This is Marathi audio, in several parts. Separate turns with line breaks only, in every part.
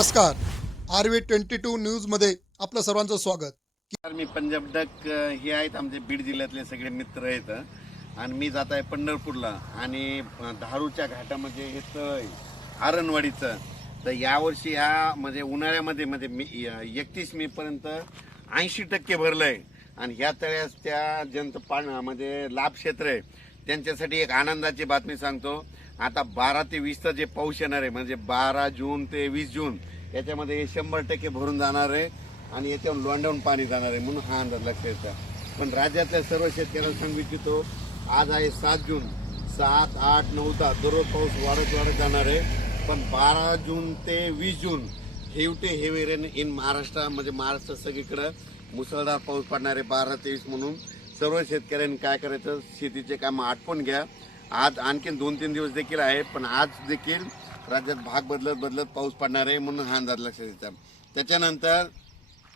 नमस्कार. आर व्ही ट्वेंटी टू न्यूजमध्ये आपलं सर्वांचं स्वागत.
मी पंजाब डक हे आहेत आमचे बीड जिल्ह्यातले सगळे मित्र आहेत आणि मी जात आहे पंढरपूरला. आणि धारूच्या घाटामध्ये हे तळ आरणवाडीचं. तर यावर्षी ह्या म्हणजे उन्हाळ्यामध्ये म्हणजे मी एकतीस मे पर्यंत ऐंशी टक्के भरलंय. आणि ह्या तळ्यास त्या जंत पाण म्हणजे लाभ क्षेत्र आहे. त्यांच्यासाठी एक आनंदाची बातमी सांगतो. आता बारा ते वीसचा जे पाऊस येणार आहे म्हणजे बारा जून ते वीस जून याच्यामध्ये हे शंभर टक्के भरून जाणार आहे आणि याच्यावर लोंडावून पाणी जाणार आहे म्हणून हा अंदाज लक्षात येतो पण राज्यातल्या सर्व शेतकऱ्यांना सांगू इच्छितो आज आहे सात जून सात आठ नऊ दहा दररोज पाऊस वाढत वाढत जाणार आहे. पण बारा जून ते वीस जून हेवटे हेवी रेन इन महाराष्ट्र म्हणजे महाराष्ट्र सगळीकडं मुसळधार पाऊस पडणार आहे बारा तेवीस म्हणून. सर्व शेतकऱ्यांनी काय करायचं? शेतीचे कामं आटपून घ्या. आज आणखीन दोन तीन दिवस देखील आहे पण आज देखील राज्यात भाग बदलत बदलत पाऊस पडणार आहे म्हणून हा अंदाज लक्षात येतात त्याच्यानंतर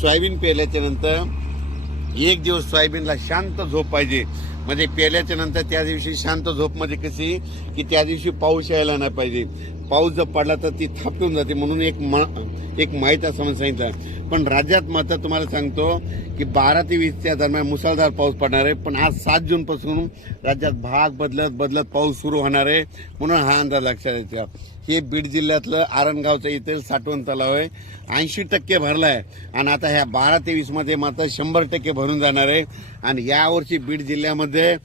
सोयाबीन पेरल्याच्या नंतर एक दिवस सोयाबीनला शांत झोप पाहिजे. म्हणजे पेरल्याच्यानंतर त्या दिवशी शांत झोप म्हणजे कशी? की त्या दिवशी पाऊस यायला नाही पाहिजे. पाऊस जर पडला तर ती थापटून जाते म्हणून एक म- एक माहीत असं म्हणून सांगितलं. पण राज्यात मात्र तुम्हाला सांगतो की बारा ते वीसच्या दरम्यान मुसळधार पाऊस पडणार आहे. पण आज सात जूनपासून राज्यात भाग बदलत बदलत पाऊस सुरू होणार आहे म्हणून हा अंदाज लक्षात येतो. हे बीड जिल्ह्यातलं आरणगावचं इथे साठवण तलाव आहे. ऐंशी टक्के भरलाय. आणि आता ह्या बारा ते वीसमध्ये मात्र शंभर टक्के भरून जाणार आहे. आणि यावर्षी बीड जिल्ह्यामध्ये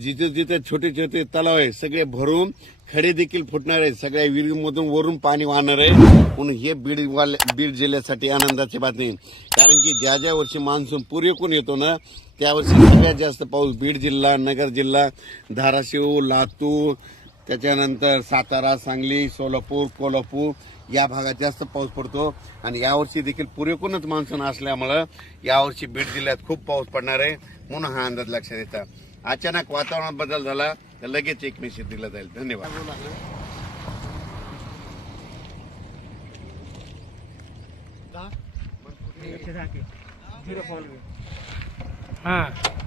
जिथे जिथे छोटे छोटे तलाव आहे सगळे भरून खडे देखील फुटणार आहे सगळ्या विहिरीमधून वरून पाणी वाहणार आहे. म्हणून हे बीड बीड जिल्ह्यासाठी आनंदाची बातमी कारण की ज्या ज्या वर्षी मान्सून पुरेकून येतो ना त्यावर्षी सगळ्यात जास्त पाऊस बीड जिल्हा नगर जिल्हा धाराशिव लातूर त्याच्यानंतर सातारा सांगली सोलापूर कोल्हापूर या भागात जास्त पाऊस पडतो. आणि यावर्षी देखील पुरेपूरच मान्सून असल्यामुळं यावर्षी बीड जिल्ह्यात खूप पाऊस पडणार आहे. म्हणून हा अंदाज लक्षात येतात अचानक वातावरणात बदल झाला. तर लगेच एक मेसेज दिला जाईल. धन्यवाद.
हाँ.